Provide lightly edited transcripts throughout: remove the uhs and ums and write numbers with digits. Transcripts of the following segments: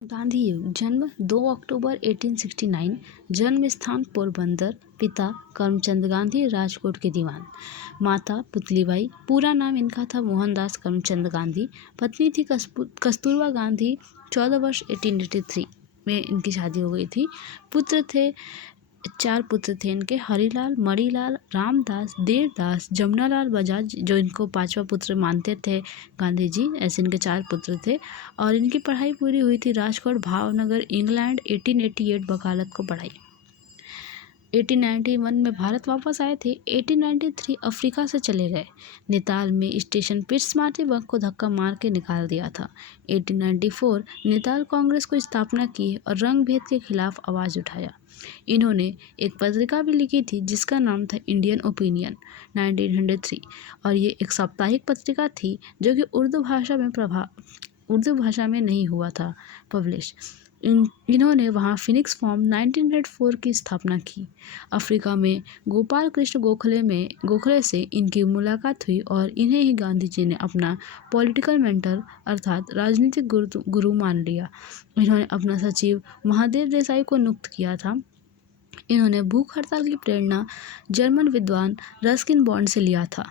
गांधी युग। जन्म 2 अक्टूबर 1869। जन्म स्थान पोरबंदर। पिता करमचंद गांधी राजकोट के दीवान। माता पुतलीबाई। पूरा नाम इनका था मोहनदास करमचंद गांधी। पत्नी थी कस्तूरबा गांधी। 14 वर्ष 1883 में इनकी शादी हो गई थी। पुत्र थे 4 पुत्र थे इनके: हरिलाल, मणिलाल, रामदास, देवदास, जमुनालाल बजाज, जो इनको 5वां पुत्र मानते थे गांधी जी। ऐसे इनके 4 पुत्र थे और इनकी पढ़ाई पूरी हुई थी राजकोट, भावनगर, इंग्लैंड। 1888 वकालत को पढ़ाई। 1891 में भारत वापस आए थे। 1893 अफ्रीका से चले गए। नैताल में स्टेशन पिट्समार्टिबक को धक्का मार के निकाल दिया था। 1894 नैताल कांग्रेस को स्थापना की और रंग भेद के खिलाफ आवाज़ उठाया। इन्होंने एक पत्रिका भी लिखी थी जिसका नाम था इंडियन ओपिनियन 1903, और ये एक साप्ताहिक पत्रिका थी जो कि उर्दू भाषा में नहीं हुआ था पब्लिश। इन्होंने वहाँ फिनिक्स फॉर्म 1904 की स्थापना की। अफ्रीका में गोपाल कृष्ण गोखले से इनकी मुलाकात हुई और इन्हें ही गांधी जी ने अपना पॉलिटिकल मेंटर अर्थात राजनीतिक गुरु मान लिया। इन्होंने अपना सचिव महादेव देसाई को नियुक्त किया था। इन्होंने भूख हड़ताल की प्रेरणा जर्मन विद्वान रस्किन बॉन्ड से लिया था।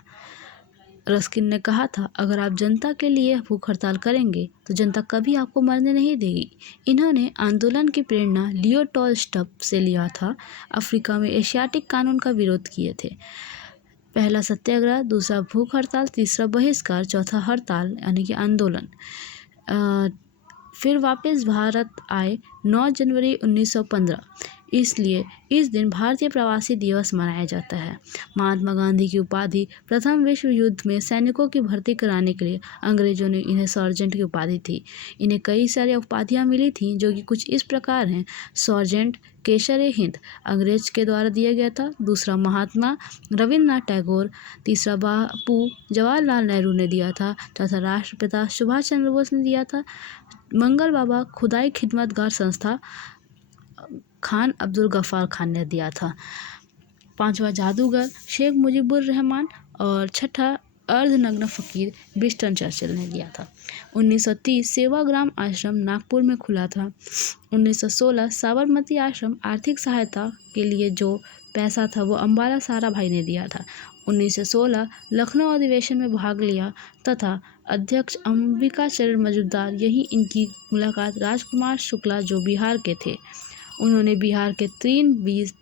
रस्किन ने कहा था, अगर आप जनता के लिए भूख हड़ताल करेंगे तो जनता कभी आपको मरने नहीं देगी। इन्होंने आंदोलन की प्रेरणा लियो टॉलस्टॉय से लिया था। अफ्रीका में एशियाटिक कानून का विरोध किए थे। पहला सत्याग्रह, दूसरा भूख हड़ताल, तीसरा बहिष्कार, चौथा हड़ताल यानी कि आंदोलन। फिर वापस भारत आए 9 जनवरी 1915। इसलिए इस दिन भारतीय प्रवासी दिवस मनाया जाता है। महात्मा गांधी की उपाधि प्रथम विश्व युद्ध में सैनिकों की भर्ती कराने के लिए अंग्रेजों ने इन्हें सर्जेंट की उपाधि थी। इन्हें कई सारी उपाधियां मिली थीं जो कि कुछ इस प्रकार हैं: सर्जेंट केसर हिंद अंग्रेज के द्वारा दिया गया था, दूसरा महात्मा रविन्द्रनाथ टैगोर, तीसरा बापू जवाहरलाल नेहरू ने दिया था, चौथा राष्ट्रपिता सुभाष चंद्र बोस ने दिया था, मंगल बाबा खुदाई खिदमतगार संस्था खान अब्दुल गफ्फार खान ने दिया था, पांचवा जादूगर शेख मुजीबुर रहमान और छठा अर्धनग्न फकीर विंस्टन चर्चिल ने दिया था। 1930 सेवाग्राम आश्रम नागपुर में खुला था। 1916 साबरमती आश्रम आर्थिक सहायता के लिए जो पैसा था वो अम्बाला सारा भाई ने दिया था। 1916 लखनऊ अधिवेशन में भाग लिया तथा अध्यक्ष अंबिका चरण मजूमदार, यही इनकी मुलाकात राजकुमार शुक्ला जो बिहार के थे। उन्होंने बिहार के 3/20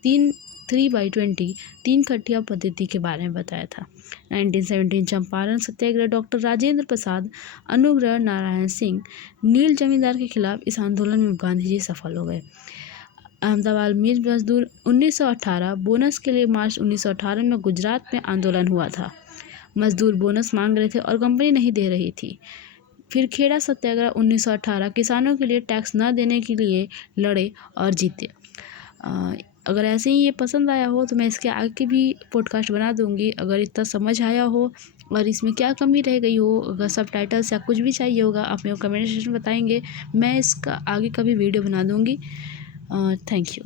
तीन कट्टिया पद्धति के बारे में बताया था। 1917 चंपारण सत्याग्रह, डॉक्टर राजेंद्र प्रसाद, अनुग्रह नारायण सिंह, नील जमींदार के खिलाफ इस आंदोलन में गांधी जी सफल हो गए। अहमदाबाद मीर मजदूर 1918 बोनस के लिए मार्च 1918 में गुजरात में आंदोलन हुआ था। मजदूर बोनस मांग रहे थे और कंपनी नहीं दे रही थी। फिर खेड़ा सत्याग्रह 1918 किसानों के लिए टैक्स न देने के लिए लड़े और जीते। अगर ऐसे ही ये पसंद आया हो तो मैं इसके आगे की भी पॉडकास्ट बना दूंगी। अगर इतना समझ आया हो और इसमें क्या कमी रह गई हो, अगर सब टाइटल्स या कुछ भी चाहिए होगा आप मेरे को कमेंट सेक्शन में बताएंगे, मैं इसका आगे का भी वीडियो बना दूंगी। Thank you.